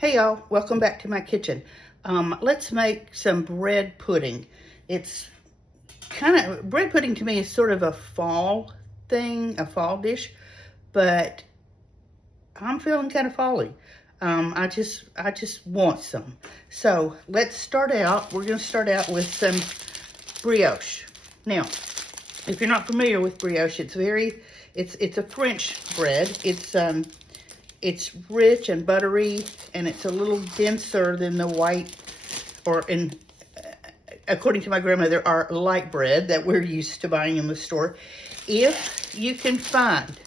Hey y'all, welcome back to my kitchen. Let's make some bread pudding. It's bread pudding to me is sort of a fall thing, a fall dish, but I'm feeling kind of fall-y. I just want some. So let's start out. We're gonna start out with some brioche. Now, if you're not familiar with brioche, it's a French bread. It's rich and buttery, and it's a little denser than the white, according to my grandmother, our light bread that we're used to buying in the store. If you can find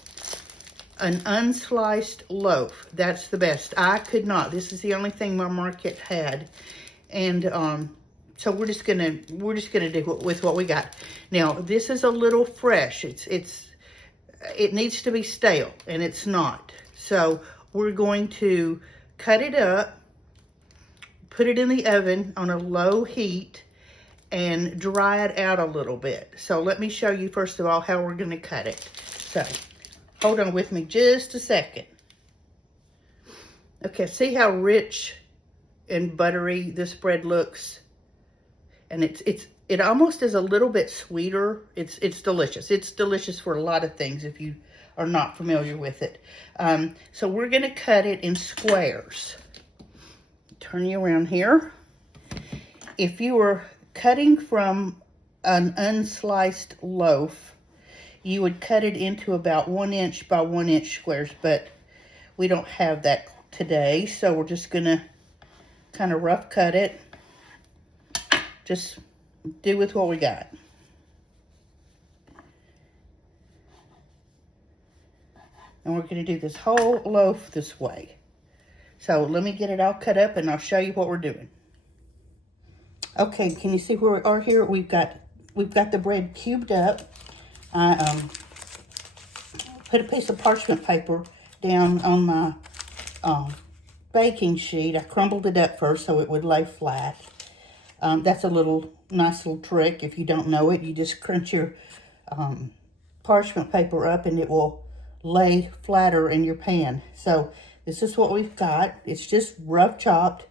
an unsliced loaf, that's the best. I could not. This is the only thing my market had, and so we're just gonna do with what we got. Now this is a little fresh. It needs to be stale, and it's not. So we're going to cut it up, put it in the oven on a low heat, and dry it out a little bit. So let me show you first of all how we're going to cut it. So hold on with me just a second. Okay, see how rich and buttery this bread looks? And it almost is a little bit sweeter. It's delicious. It's delicious for a lot of things if you are not familiar with it. So we're going to cut it in squares. Turn you around here. If you were cutting from an unsliced loaf, you would cut it into about 1 inch by 1 inch squares, but we don't have that today, so we're just going to kind of rough cut it. Just do with what we got. And we're going to do this whole loaf this way. So let me get it all cut up and I'll show you what we're doing. Okay, can you see where we are here? We've got the bread cubed up. I put a piece of parchment paper down on my baking sheet. I crumbled it up first so it would lay flat. That's a nice little trick. If you don't know it, you just crunch your parchment paper up and it will lay flatter in your pan. So this is what we've got. It's just rough chopped.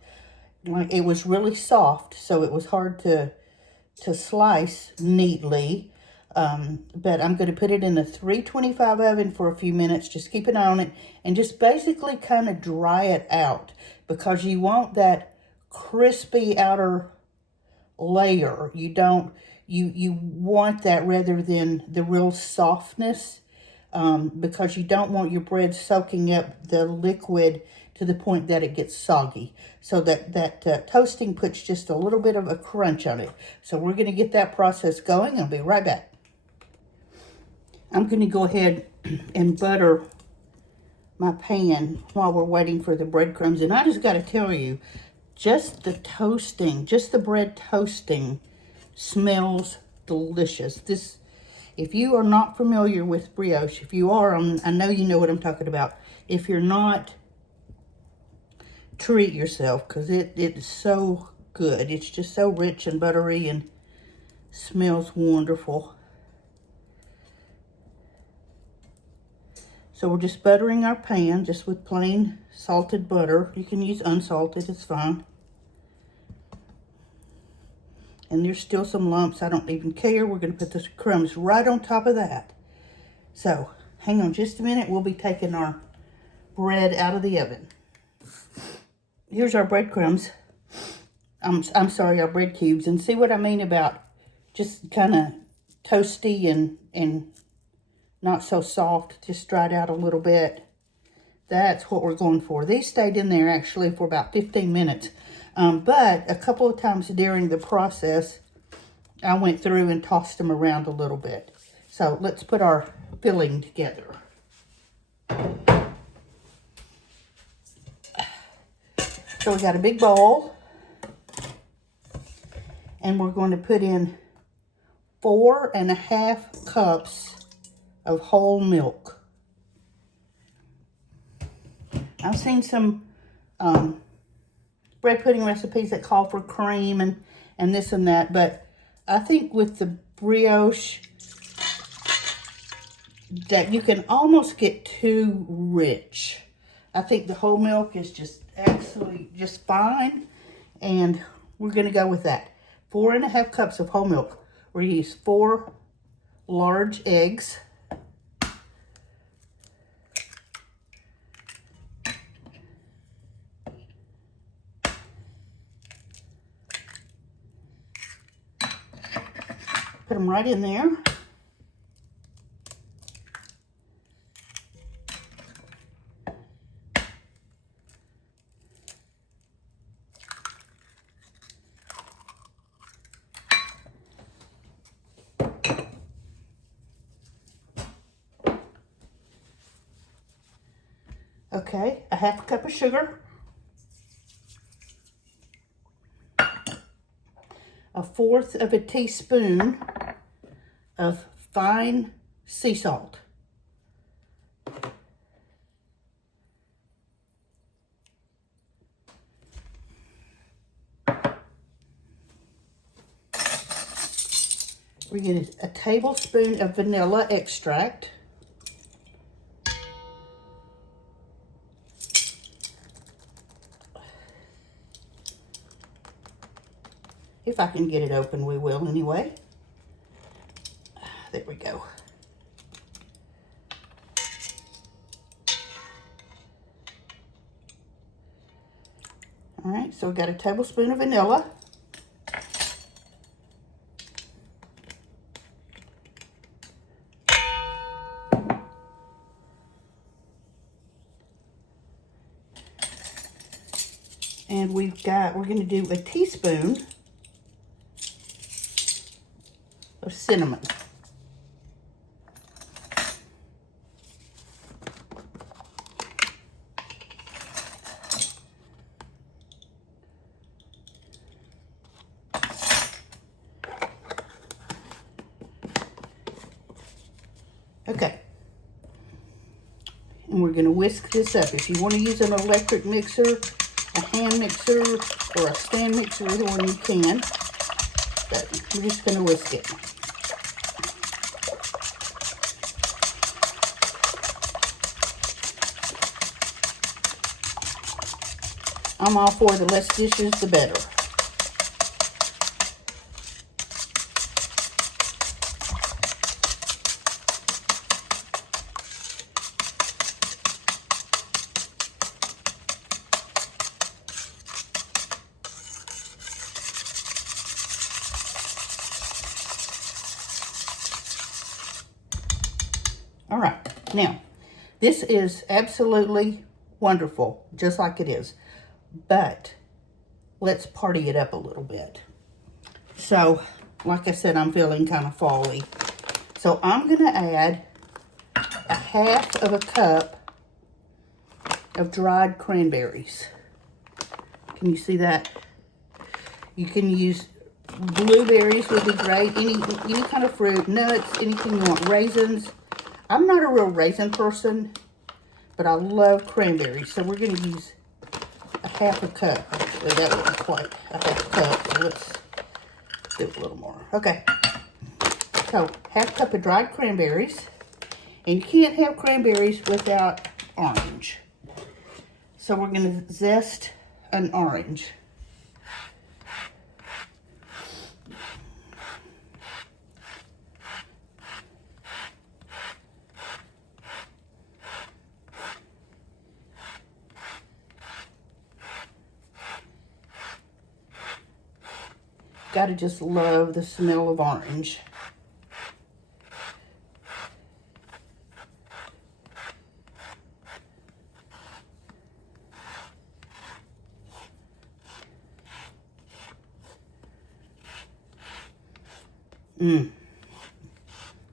It was really soft, so it was hard to slice neatly. But I'm going to put it in a 325 oven for a few minutes. Just keep an eye on it and just basically kind of dry it out, because you want that crispy outer layer. You want that rather than the real softness. Because you don't want your bread soaking up the liquid to the point that it gets soggy. So that toasting puts just a little bit of a crunch on it. So we're going to get that process going. I'll be right back. I'm going to go ahead and butter my pan while we're waiting for the breadcrumbs. And I just got to tell you, just the bread toasting smells delicious. If you are not familiar with brioche, if you are, I know you know what I'm talking about. If you're not, treat yourself, because it is so good. It's just so rich and buttery and smells wonderful. So we're just buttering our pan just with plain salted butter. You can use unsalted, it's fine. And there's still some lumps. I don't even care. We're going to put the crumbs right on top of that. So, hang on just a minute. We'll be taking our bread out of the oven. Here's our breadcrumbs. I'm sorry, our bread cubes. And see what I mean about just kind of toasty and not so soft. Just dried out a little bit. That's what we're going for. These stayed in there actually for about 15 minutes. But a couple of times during the process, I went through and tossed them around a little bit. So let's put our filling together. So we got a big bowl. And we're going to put in 4.5 cups of whole milk. I've seen some bread pudding recipes that call for cream and this and that, but I think with the brioche that you can almost get too rich. I think the whole milk is just actually just fine. And we're going to go with that. 4.5 cups of whole milk. We're going to use 4 large eggs. Put them right in there. Okay, a 1/2 cup of sugar, a 1/4 of a teaspoon of fine sea salt, we get a tablespoon of vanilla extract, if I can get it open, we will anyway. There we go. All right, so we got a tablespoon of vanilla. And we're going to do a teaspoon of cinnamon. Okay. And we're going to whisk this up. If you want to use an electric mixer, a hand mixer, or a stand mixer, either one you can. But we're just going to whisk it. I'm all for the less dishes, the better. All right, now, this is absolutely wonderful, just like it is. But let's party it up a little bit. So, like I said, I'm feeling kind of fall-y. So I'm going to add a 1/2 of a cup of dried cranberries. Can you see that? You can use blueberries would be great. Any kind of fruit, nuts, anything you want. Raisins. I'm not a real raisin person, but I love cranberries. So we're going to use a 1/2 a cup. Actually, that wasn't quite a 1/2 cup. So let's do a little more. Okay. So 1/2 cup of dried cranberries. And you can't have cranberries without orange. So we're going to zest an orange. Gotta just love the smell of orange.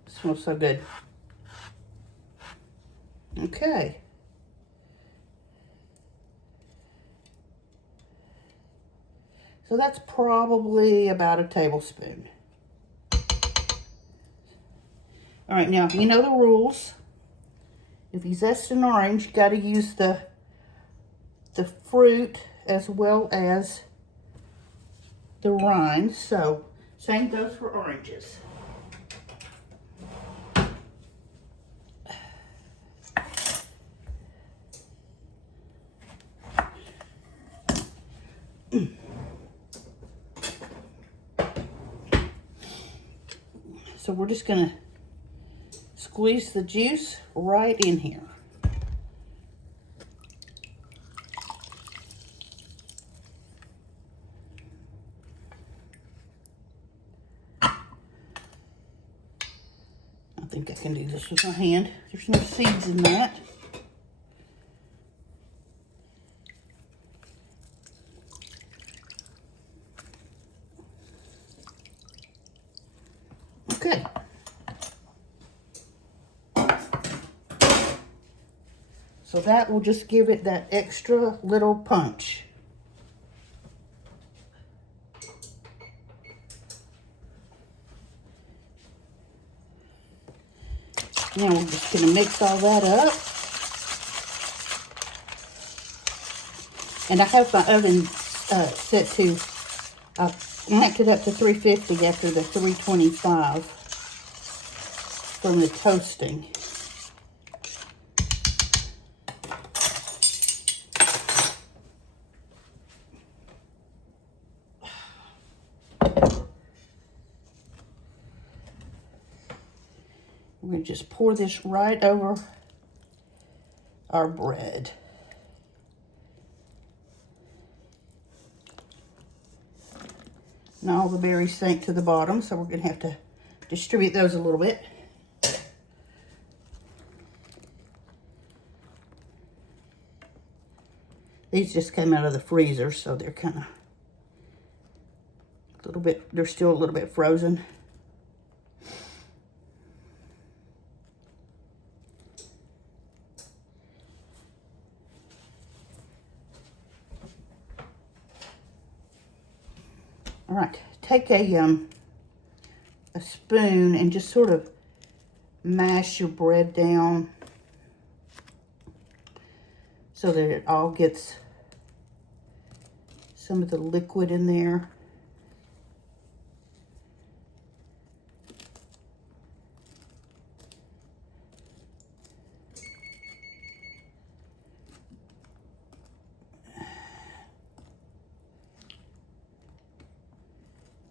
Smells so good. Okay. So that's probably about a tablespoon. All right, now, you know the rules. If you zest an orange, you got to use the fruit as well as the rind. So, same goes for oranges. So we're just gonna squeeze the juice right in here. I think I can do this with my hand. There's no seeds in that. Okay. So that will just give it that extra little punch. Now we're just going to mix all that up. And I have my oven set to, I ranked it up to 350 after the 325 from the toasting. We're going to just pour this right over our bread. Now all the berries sank to the bottom, so we're going to have to distribute those a little bit. These just came out of the freezer, so they're kind of a little bit, they're still a little bit frozen. All right, take a spoon and just sort of mash your bread down so that it all gets some of the liquid in there.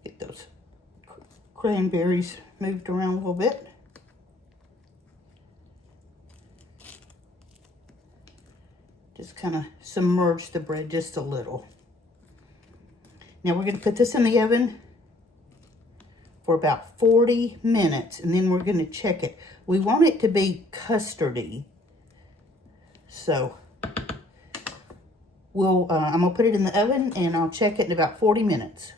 Get those cranberries moved around a little bit. Just kind of submerge the bread just a little. Now we're going to put this in the oven for about 40 minutes, and then we're going to check it. We want it to be custardy. So I'm going to put it in the oven, and I'll check it in about 40 minutes.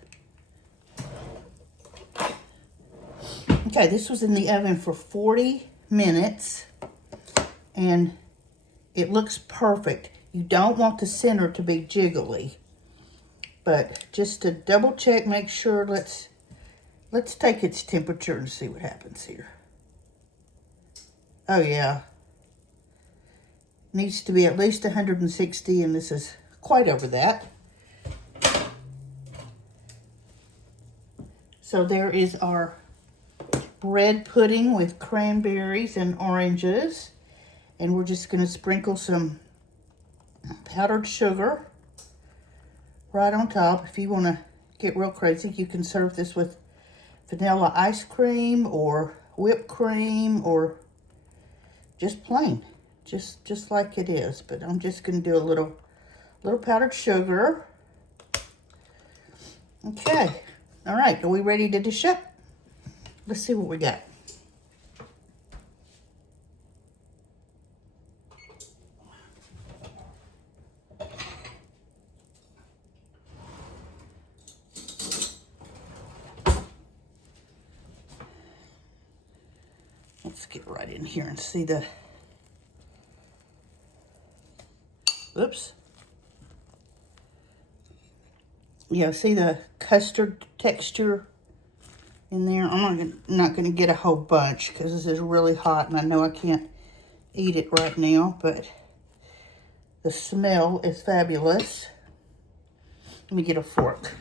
Okay, this was in the oven for 40 minutes, and it looks perfect. You don't want the center to be jiggly, but just to double check, make sure, let's take its temperature and see what happens here. Oh yeah, needs to be at least 160, and this is quite over that. So there is our bread pudding with cranberries and oranges. And we're just going to sprinkle some powdered sugar right on top. If you want to get real crazy, you can serve this with vanilla ice cream or whipped cream or just plain, just like it is. But I'm just going to do a little powdered sugar. Okay. All right. Are we ready to dish up? Let's see what we got. Let's get right in here and see the, oops. Yeah, see the custard texture in there? I'm not gonna get a whole bunch because this is really hot and I know I can't eat it right now, but the smell is fabulous. Let me get a fork.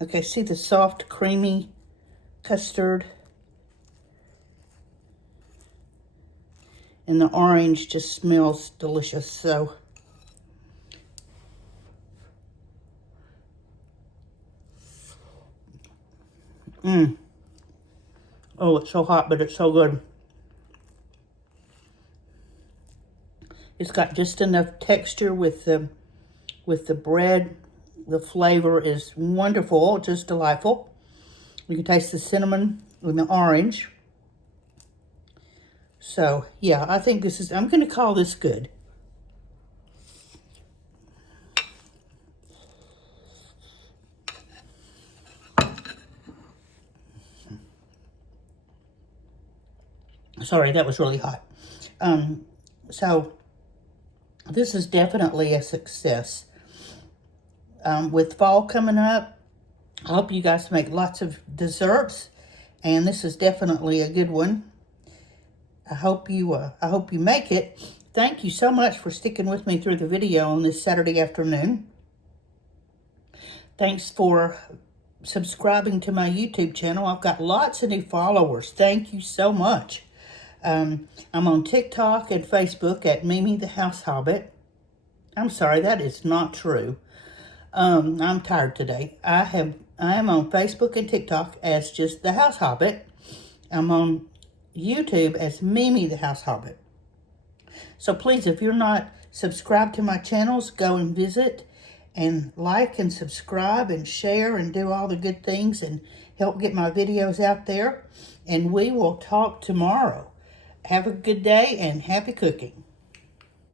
Okay, see the soft, creamy custard? And the orange just smells delicious. So, oh, it's so hot, but it's so good. It's got just enough texture with the bread. The flavor is wonderful, just delightful. You can taste the cinnamon and the orange. So, yeah, I think this is, I'm going to call this good. Sorry, that was really hot. So, this is definitely a success. With fall coming up, I hope you guys make lots of desserts, and this is definitely a good one. I hope you make it. Thank you so much for sticking with me through the video on this Saturday afternoon. Thanks for subscribing to my YouTube channel. I've got lots of new followers. Thank you so much. I'm on TikTok and Facebook at Mimi the House Hobbit. I'm sorry, that is not true. I'm tired today. I am on Facebook and TikTok as just the House Hobbit. I'm on YouTube as Mimi the House Hobbit. So please, if you're not subscribed to my channels, go and visit and like and subscribe and share and do all the good things and help get my videos out there. And we will talk tomorrow. Have a good day and happy cooking.